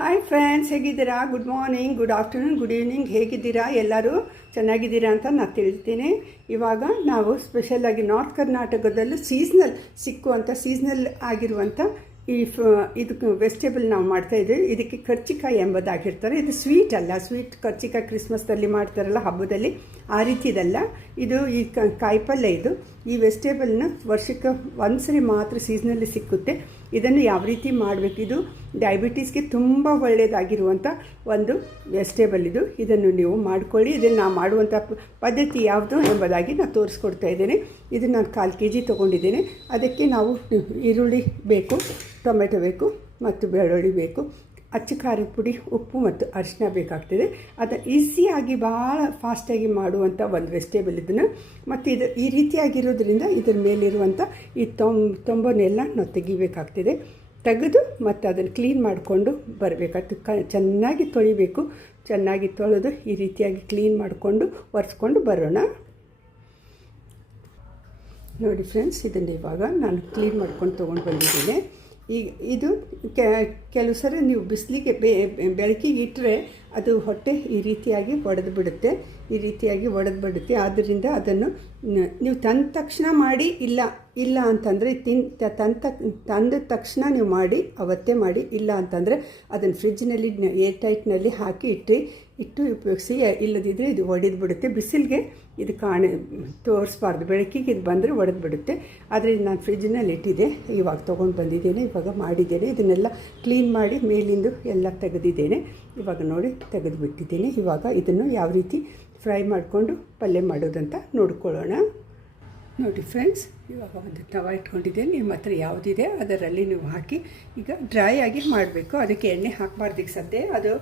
Hi friends, ಹೇಗಿದ್ದೀರಾ? Good morning, good afternoon, good evening. ಹೇಗಿದ್ದೀರಾ? ಎಲ್ಲರೂ ಚೆನ್ನಾಗಿದ್ದೀರಾ ಅಂತ ನಾನು ತಿಳಿತೀನಿ. ಇವಾಗ ನಾವು ಸ್ಪೆಷಲಾಗಿ ನಾರ್ತ್ ಕರ್ನಾಟಕದಲ್ಲೂ ಸೀಸ್ನಲ್ ಆಗಿರುವಂಥ ಇದಕ್ಕೆ ವೆಜಿಟೇಬಲ್ ನಾವು ಮಾಡ್ತಾಯಿದ್ದೀವಿ. ಇದಕ್ಕೆ ಕರ್ಚಿಕಾಯಿ ಎಂಬುದಾಗಿರ್ತಾರೆ. ಇದು ಸ್ವೀಟ್ ಅಲ್ಲ, ಸ್ವೀಟ್ ಕರ್ಚಿಕಾಯಿ ಕ್ರಿಸ್ಮಸ್ದಲ್ಲಿ ಮಾಡ್ತಾರಲ್ಲ, ಹಬ್ಬದಲ್ಲಿ, ಆ ರೀತಿದಲ್ಲ. ಇದು ಈ ಕಾಯಿಪಲ್ಯ. ಈ ವೆಜಿಟೇಬಲ್ನ ವರ್ಷಕ್ಕೆ ಒಂದ್ಸರಿ ಮಾತ್ರ ಸೀಸ್ನಲ್ಲಿ ಸಿಕ್ಕುತ್ತೆ. ಇದನ್ನು ಯಾವ ರೀತಿ ಮಾಡಬೇಕು, ಇದು ಡಯಾಬಿಟೀಸ್ಗೆ ತುಂಬ ಒಳ್ಳೆಯದಾಗಿರುವಂಥ ಒಂದು ವೆಜಿಟೇಬಲ್. ಇದನ್ನು ನೀವು ಮಾಡ್ಕೊಳ್ಳಿ. ಇದನ್ನು ನಾನು ಮಾಡುವಂಥ ಪದ್ಧತಿ ಯಾವುದು ಎಂಬುದಾಗಿ ನಾನು ತೋರಿಸ್ಕೊಡ್ತಾ ಇದ್ದೇನೆ. ಇದನ್ನು ನಾನು 1/4 kg ತೊಗೊಂಡಿದ್ದೇನೆ. ಅದಕ್ಕೆ ನಾವು ಈರುಳ್ಳಿ ಬೇಕು, ಟೊಮೆಟೊ ಬೇಕು ಮತ್ತು ಬೆಳ್ಳುಳ್ಳಿ ಬೇಕು, ಅಚ್ಚ ಖಾರದ ಪುಡಿ, ಉಪ್ಪು ಮತ್ತು ಅರಿಶಿನ ಬೇಕಾಗ್ತದೆ. ಅದನ್ನು ಈಸಿಯಾಗಿ ಭಾಳ ಫಾಸ್ಟಾಗಿ ಮಾಡುವಂಥ ಒಂದು ವೆಜಿಟೇಬಲ್ ಇದನ್ನು. ಮತ್ತು ಇದು ಈ ರೀತಿಯಾಗಿರೋದ್ರಿಂದ ಇದರ ಮೇಲಿರುವಂಥ ಈ ತೊಂಬನ್ನೆಲ್ಲ ನಾವು ತೆಗಿಬೇಕಾಗ್ತದೆ. ತೆಗೆದು ಮತ್ತು ಅದನ್ನು ಕ್ಲೀನ್ ಮಾಡಿಕೊಂಡು ಬರಬೇಕಾಗ್ತದೆ. ಚೆನ್ನಾಗಿ ತೊಳಿಬೇಕು. ಚೆನ್ನಾಗಿ ತೊಳೆದು ಈ ರೀತಿಯಾಗಿ ಕ್ಲೀನ್ ಮಾಡಿಕೊಂಡು ಒರೆಸ್ಕೊಂಡು ಬರೋಣ. ನೋಡಿ ಫ್ರೆಂಡ್ಸ್, ಇದನ್ನು ಇವಾಗ ನಾನು ಕ್ಲೀನ್ ಮಾಡ್ಕೊಂಡು ತೊಗೊಂಡು ಬಂದಿದ್ದೇನೆ. ಈಗ ಇದು ಕೆಲವು ಸರಿ ನೀವು ಬಿಸಿಲಿಗೆ ಬೆಳಕಿಗೆ ಇಟ್ಟರೆ ಅದು ಹೊಟ್ಟೆ ಈ ರೀತಿಯಾಗಿ ಒಡೆದು ಬಿಡುತ್ತೆ. ಆದ್ದರಿಂದ ಅದನ್ನು ನೀವು ತಂದ ತಕ್ಷಣ ಮಾಡಿ, ಇಲ್ಲ ಅಂತಂದರೆ ತಂದ ತಕ್ಷಣ ನೀವು ಮಾಡಿ, ಅವತ್ತೇ ಮಾಡಿ. ಇಲ್ಲ ಅಂತಂದರೆ ಅದನ್ನು ಫ್ರಿಜ್ನಲ್ಲಿ ಏರ್ ಟೈಟ್ನಲ್ಲಿ ಹಾಕಿ ಇಟ್ಟು ಉಪಯೋಗಿಸಿ. ಇಲ್ಲದಿದ್ದರೆ ಇದು ಒಡೆದು ಬಿಡುತ್ತೆ. ಬಿಸಿಲಿಗೆ ಇದು ತೋರಿಸ್ಬಾರ್ದು. ಬೆಳಕಿಗೆ ಇದು ಬಂದರೆ ಒಡೆದು ಬಿಡುತ್ತೆ. ಆದರೆ ನಾನು ಫ್ರಿಜ್ನಲ್ಲಿ ಇಟ್ಟಿದ್ದೆ, ಇವಾಗ ತೊಗೊಂಡು ಬಂದಿದ್ದೇನೆ, ಇವಾಗ ಮಾಡಿದ್ದೇನೆ. ಇದನ್ನೆಲ್ಲ ಕ್ಲೀನ್ ಮಾಡಿ ಮೇಲಿಂದು ಎಲ್ಲ ತೆಗೆದಿದ್ದೇನೆ. ಇವಾಗ ನೋಡಿ ತೆಗೆದು ಬಿಟ್ಟಿದ್ದೇನೆ. ಇವಾಗ ಇದನ್ನು ಯಾವ ರೀತಿ ಫ್ರೈ ಮಾಡಿಕೊಂಡು ಪಲ್ಯ ಮಾಡೋದಂತ ನೋಡ್ಕೊಳ್ಳೋಣ. ನೋಡಿ ಫ್ರೆಂಡ್ಸ್, ಇವಾಗ ಒಂದು ತವ ಇಟ್ಕೊಂಡಿದ್ದೇನೆ. ನಿಮ್ಮ ಹತ್ರ ಯಾವುದಿದೆ ಅದರಲ್ಲಿ ನೀವು ಹಾಕಿ ಈಗ ಡ್ರೈ ಆಗಿ ಮಾಡಬೇಕು. ಅದಕ್ಕೆ ಎಣ್ಣೆ ಹಾಕಬಾರ್ದು ಈಗ ಸದ್ಯ. ಅದು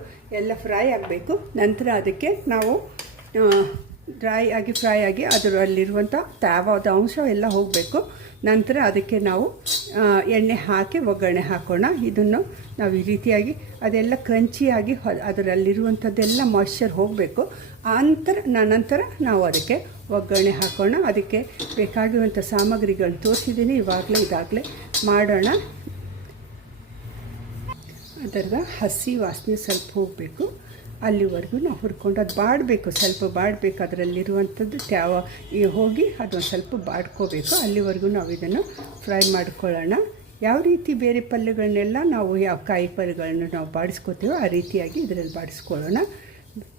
ಎಲ್ಲ ಫ್ರೈ ಆಗಬೇಕು. ನಂತರ ಅದಕ್ಕೆ ನಾವು ಫ್ರೈ ಆಗಿ ಅದರಲ್ಲಿರುವಂಥ ತಾವಾದ ಅಂಶ ಎಲ್ಲ ಹೋಗಬೇಕು. ನಂತರ ಅದಕ್ಕೆ ನಾವು ಎಣ್ಣೆ ಹಾಕಿ ಒಗ್ಗರಣೆ ಹಾಕೋಣ. ಇದನ್ನು ನಾವು ಈ ರೀತಿಯಾಗಿ ಕ್ರಂಚಿಯಾಗಿ ಅದರಲ್ಲಿರುವಂಥದ್ದೆಲ್ಲ ಮಾಯ್ಶ್ಚರ್ ಹೋಗಬೇಕು. ನಂತರ ನಾವು ಅದಕ್ಕೆ ಒಗ್ಗರಣೆ ಹಾಕೋಣ. ಅದಕ್ಕೆ ಬೇಕಾಗಿರುವಂಥ ಸಾಮಗ್ರಿಗಳನ್ನ ತೋರಿಸಿದ್ದೀನಿ ಇದಾಗಲೇ ಮಾಡೋಣ. ಅದರ ಹಸಿ ವಾಸನೆ ಸ್ವಲ್ಪ ಹೋಗಬೇಕು. ಅಲ್ಲಿವರೆಗೂ ನಾವು ಹುರ್ಕೊಂಡು ಅದು ಸ್ವಲ್ಪ ಬಾಡಬೇಕು. ಅದರಲ್ಲಿರುವಂಥದ್ದು ಹೋಗಿ ಅದೊಂದು ಸ್ವಲ್ಪ ಬಾಡ್ಕೋಬೇಕು. ಅಲ್ಲಿವರೆಗೂ ನಾವು ಇದನ್ನು ಫ್ರೈ ಮಾಡ್ಕೊಳ್ಳೋಣ. ಯಾವ ರೀತಿ ಬೇರೆ ಪಲ್ಯಗಳನ್ನೆಲ್ಲ ನಾವು ಯಾವ ಕಾಯಿ ಪಲ್ಯಗಳನ್ನು ನಾವು ಬಾಡಿಸ್ಕೋತೀವೋ ಆ ರೀತಿಯಾಗಿ ಇದರಲ್ಲಿ ಬಾಡಿಸ್ಕೊಳ್ಳೋಣ.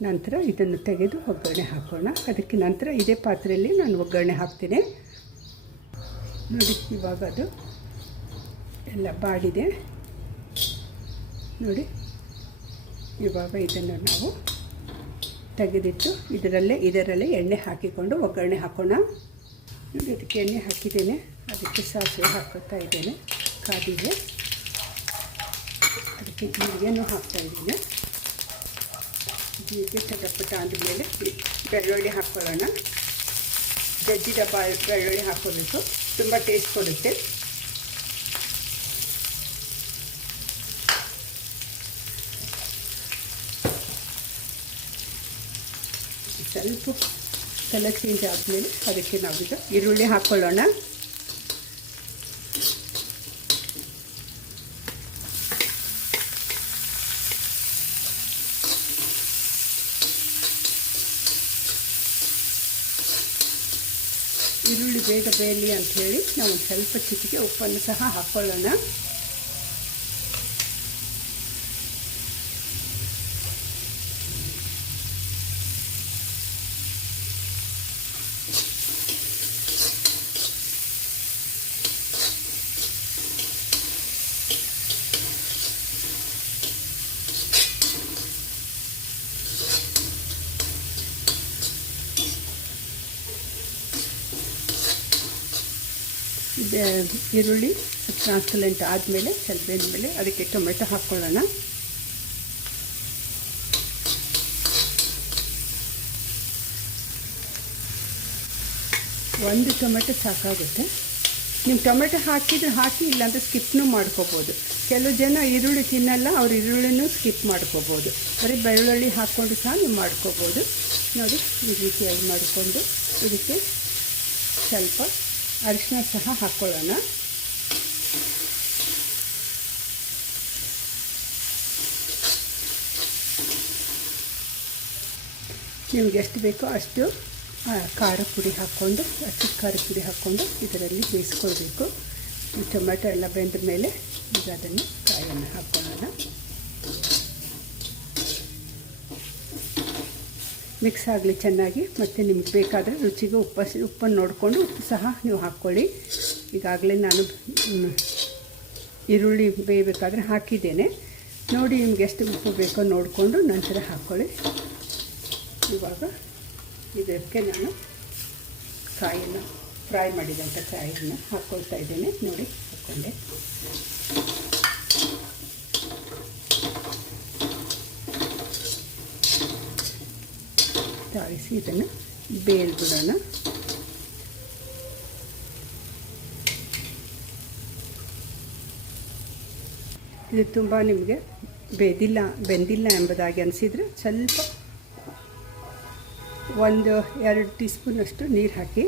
ನಂತರ ಇದನ್ನು ತೆಗೆದು ಒಗ್ಗರಣೆ ಹಾಕೋಣ. ಅದಕ್ಕೆ ನಂತರ ಇದೇ ಪಾತ್ರೆಯಲ್ಲಿ ನಾನು ಒಗ್ಗರಣೆ ಹಾಕ್ತೀನಿ. ನೋಡಿ, ಇವಾಗ ಅದು ಎಲ್ಲ ಬಾಡಿದೆ ನೋಡಿ. ಇವಾಗ ಇದನ್ನು ನಾವು ತೆಗೆದಿಟ್ಟು ಇದರಲ್ಲೇ ಎಣ್ಣೆ ಹಾಕಿಕೊಂಡು ಒಗ್ಗರಣೆ ಹಾಕೋಣ. ನೋಡಿ, ಅದಕ್ಕೆ ಎಣ್ಣೆ ಹಾಕಿದ್ದೇನೆ. ಅದಕ್ಕೆ ಸಾಸಿವೆ ಹಾಕೋತಾ ಇದ್ದೇನೆ, ಕಾದಿದೆ. ಅದಕ್ಕೆ ಜೀರಿಗೆನೂ ಹಾಕ್ತಾಯಿದ್ದೇನೆ. ಜೀರಿಗೆ ಚಟಪಟ ಆದಮೇಲೆ ಬೆಳ್ಳುಳ್ಳಿ ಹಾಕ್ಕೊಳ್ಳೋಣ. ಜಜ್ಜಿದ ಬೆಳ್ಳುಳ್ಳಿ ಹಾಕೋಬೇಕು, ತುಂಬ ಟೇಸ್ಟ್ ಕೊಡುತ್ತೆ. ಸ್ವಲ್ಪ ಕಲರ್ ಚೇಂಜ್ ಆದಮೇಲೆ ಅದಕ್ಕೆ ನಾವೀಗ ಈರುಳ್ಳಿ ಹಾಕ್ಕೊಳ್ಳೋಣ. ಈರುಳ್ಳಿ ಬೇಗ ಬೇಯಲಿ ಅಂಥೇಳಿ ನಾವು ಒಂದು ಸ್ವಲ್ಪ ಚಿಟಿಕೆ ಉಪ್ಪನ್ನು ಸಹ ಹಾಕ್ಕೊಳ್ಳೋಣ. ಈರುಳ್ಳಿ ಟ್ರಾನ್ಸ್ಪರೆಂಟ್ ಆದಮೇಲೆ ಸ್ವಲ್ಪ ಬೇಯಿದ್ಮೇಲೆ ಅದಕ್ಕೆ ಟೊಮೆಟೊ ಹಾಕ್ಕೊಳ್ಳೋಣ. ಒಂದು ಟೊಮೆಟೊ ಸಾಕಾಗುತ್ತೆ. ನೀವು ಟೊಮೆಟೊ ಹಾಕಿ ಇಲ್ಲಾಂದರೆ ಸ್ಕಿಪ್ನೂ ಮಾಡ್ಕೋಬೋದು. ಕೆಲವು ಜನ ಈರುಳ್ಳಿ ತಿನ್ನಲ್ಲ, ಅವ್ರು ಈರುಳ್ಳಿನೂ ಸ್ಕಿಪ್ ಮಾಡ್ಕೋಬೋದು. ಬರೀ ಬೆಳ್ಳುಳ್ಳಿ ಹಾಕ್ಕೊಂಡು ಸಹ ನೀವು ಮಾಡ್ಕೋಬೋದು. ನೋಡಿ, ಈ ರೀತಿಯಾಗಿ ಮಾಡಿಕೊಂಡು ಇದಕ್ಕೆ ಸ್ವಲ್ಪ ಅರಿಶಿನ ಸಹ ಹಾಕ್ಕೊಳ್ಳೋಣ. ನಿಮ್ಗೆ ಎಷ್ಟು ಬೇಕೋ ಅಷ್ಟು ಖಾರ ಪುಡಿ ಹಾಕ್ಕೊಂಡು ಅಚ್ಚ ಖಾರ ಪುಡಿ ಹಾಕ್ಕೊಂಡು ಇದರಲ್ಲಿ ಬೇಯಿಸ್ಕೊಳ್ಬೇಕು. ಟೊಮೆಟೊ ಎಲ್ಲ ಬೆಂದ ಮೇಲೆ ಈಗ ಅದನ್ನು ಕಾಯನ್ನು ಹಾಕ್ಕೊಳ್ಳೋಣ. ಮಿಕ್ಸ್ ಆಗಲಿ ಚೆನ್ನಾಗಿ. ಮತ್ತು ನಿಮ್ಗೆ ಬೇಕಾದರೆ ರುಚಿಗೆ ಉಪ್ಪನ್ನು ನೋಡಿಕೊಂಡು ಉಪ್ಪು ಸಹ ನೀವು ಹಾಕ್ಕೊಳ್ಳಿ. ಈಗಾಗಲೇ ನಾನು ಈರುಳ್ಳಿ ಬೇಯಬೇಕಾದ್ರೆ ಹಾಕಿದ್ದೇನೆ. ನೋಡಿ ನಿಮ್ಗೆ ಎಷ್ಟು ಉಪ್ಪು ಬೇಕೋ ನೋಡಿಕೊಂಡು ನಂತರ ಹಾಕ್ಕೊಳ್ಳಿ. ಇವಾಗ ಇದಕ್ಕೆ ನಾನು ಕಾಯನ್ನು ಫ್ರೈ ಮಾಡಿದಂಥ ಕಾಯನ್ನು ಹಾಕ್ಕೊಳ್ತಾ ಇದ್ದೇನೆ. ನೋಡಿ ಹಾಕ್ಕೊಂಡೆ. ತಾಳಿಸಿ ಇದನ್ನು ಬೇಯಿಸ್ಬಿಡೋಣ. ಇದು ತುಂಬ ನಿಮಗೆ ಬೆಂದಿಲ್ಲ ಎಂಬುದಾಗಿ ಅನಿಸಿದರೆ ಸ್ವಲ್ಪ 1-2 ಟೀ ಸ್ಪೂನಷ್ಟು ನೀರು ಹಾಕಿ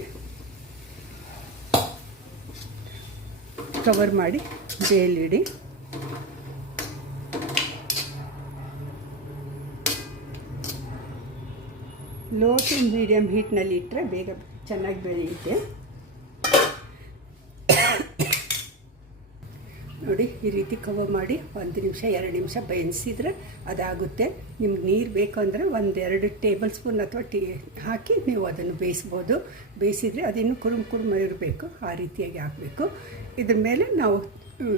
ಕವರ್ ಮಾಡಿ ಬೇಯಲಿಡಿ. ಲೋ ಟು ಮೀಡಿಯಮ್ ಹೀಟ್ನಲ್ಲಿ ಇಟ್ಟರೆ ಬೇಗ ಚೆನ್ನಾಗಿ ಬೆಳೆಯುತ್ತೆ. ನೋಡಿ ಈ ರೀತಿ ಕವರ್ ಮಾಡಿ 1 ನಿಮಿಷ 2 ನಿಮಿಷ ಬೇಯಿಸಿದ್ರೆ ಅದಾಗುತ್ತೆ. ನಿಮ್ಗೆ ನೀರು ಬೇಕು ಅಂದರೆ 1-2 ಟೇಬಲ್ ಸ್ಪೂನ್ ಅಥವಾ ಹಾಕಿ ನೀವು ಅದನ್ನು ಬೇಯಿಸ್ಬೋದು. ಬೇಯಿಸಿದರೆ ಅದಿನ್ನೂ ಕುರುಮ್ ಇರಬೇಕು, ಆ ರೀತಿಯಾಗಿ ಹಾಕಬೇಕು. ಇದ್ರ ಮೇಲೆ ನಾವು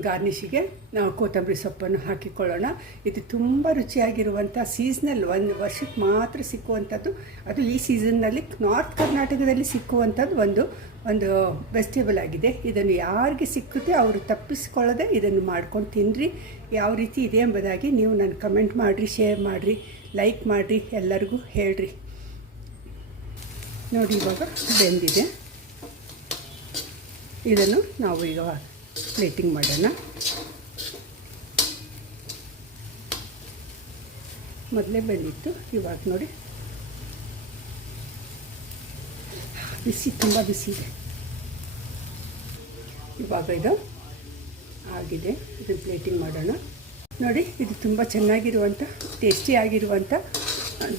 ಗಾರ್ನಿಷಿಗೆ ನಾವು ಕೊತ್ತಂಬರಿ ಸೊಪ್ಪನ್ನು ಹಾಕಿಕೊಳ್ಳೋಣ. ಇದು ತುಂಬ ರುಚಿಯಾಗಿರುವಂಥ ಸೀಸನಲ್ 1 ವರ್ಷಕ್ಕೆ ಮಾತ್ರ ಸಿಕ್ಕುವಂಥದ್ದು. ಅದು ಈ ಸೀಸನ್ನಲ್ಲಿ ನಾರ್ತ್ ಕರ್ನಾಟಕದಲ್ಲಿ ಸಿಕ್ಕುವಂಥದ್ದು ಒಂದು ವೆಜಿಟೇಬಲ್ ಆಗಿದೆ. ಇದನ್ನು ಯಾರಿಗೆ ಸಿಕ್ಕುತ್ತೆ ಅವರು ತಪ್ಪಿಸ್ಕೊಳ್ಳದೆ ಇದನ್ನು ಮಾಡ್ಕೊಂಡು ತಿನ್ನಿರಿ. ಯಾವ ರೀತಿ ಇದೆ ಎಂಬುದಾಗಿ ನೀವು ನನಗೆ ಕಮೆಂಟ್ ಮಾಡಿರಿ, ಶೇರ್ ಮಾಡಿರಿ, ಲೈಕ್ ಮಾಡಿರಿ, ಎಲ್ಲರಿಗೂ ಹೇಳ್ರಿ. ನೋಡಿ ಇವಾಗ ಬೆಂದಿದೆ. ಇದನ್ನು ನಾವು ಈಗ ಪ್ಲೇಟಿಂಗ್ ಮಾಡೋಣ. ಮೊದಲೇ ಬೆಂದಿತ್ತು, ಇವಾಗ ನೋಡಿ ತುಂಬ ಬಿಸಿ ಇದೆ. ಇವಾಗ ಇದು ಆಗಿದೆ. ಇದು ಪ್ಲೇಟಿಂಗ್ ಮಾಡೋಣ. ನೋಡಿ ಇದು ತುಂಬ ಚೆನ್ನಾಗಿರುವಂಥ ಟೇಸ್ಟಿಯಾಗಿರುವಂಥ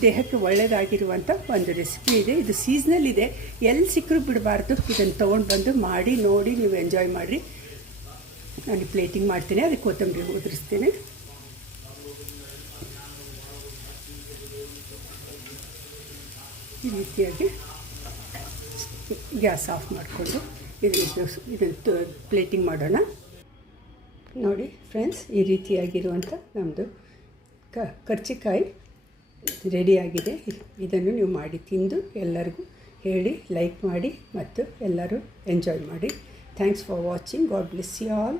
ದೇಹಕ್ಕೆ ಒಳ್ಳೆಯದಾಗಿರುವಂಥ ಒಂದು ರೆಸಿಪಿ ಇದೆ. ಇದು ಸೀಸ್ನಲ್ ಇದೆ, ಎಲ್ಲಿ ಸಿಕ್ಕರೂ ಬಿಡಬಾರ್ದು. ಇದನ್ನು ತೊಗೊಂಡು ಬಂದು ಮಾಡಿ ನೋಡಿ ನೀವು ಎಂಜಾಯ್ ಮಾಡಿರಿ. ನಾನು ಪ್ಲೇಟಿಂಗ್ ಮಾಡ್ತೀನಿ, ಅದಕ್ಕೆ ಕೊತ್ತಂಬರಿ ಉದುರಿಸ್ತೀನಿ. ಈ ರೀತಿಯಾಗಿ ಗ್ಯಾಸ್ ಆಫ್ ಮಾಡಿಕೊಂಡು ಇದನ್ನು ಪ್ಲೇಟಿಂಗ್ ಮಾಡೋಣ. ನೋಡಿ ಫ್ರೆಂಡ್ಸ್, ಈ ರೀತಿಯಾಗಿರುವಂಥ ನಮ್ಮದು ಕರ್ಜಿಕಾಯಿ ರೆಡಿಯಾಗಿದೆ. ಇದನ್ನು ನೀವು ಮಾಡಿ ತಿಂದು ಎಲ್ಲರಿಗೂ ಹೇಳಿ, ಲೈಕ್ ಮಾಡಿ ಮತ್ತು ಎಲ್ಲರೂ ಎಂಜಾಯ್ ಮಾಡಿ. Thanks for watching. God bless you all.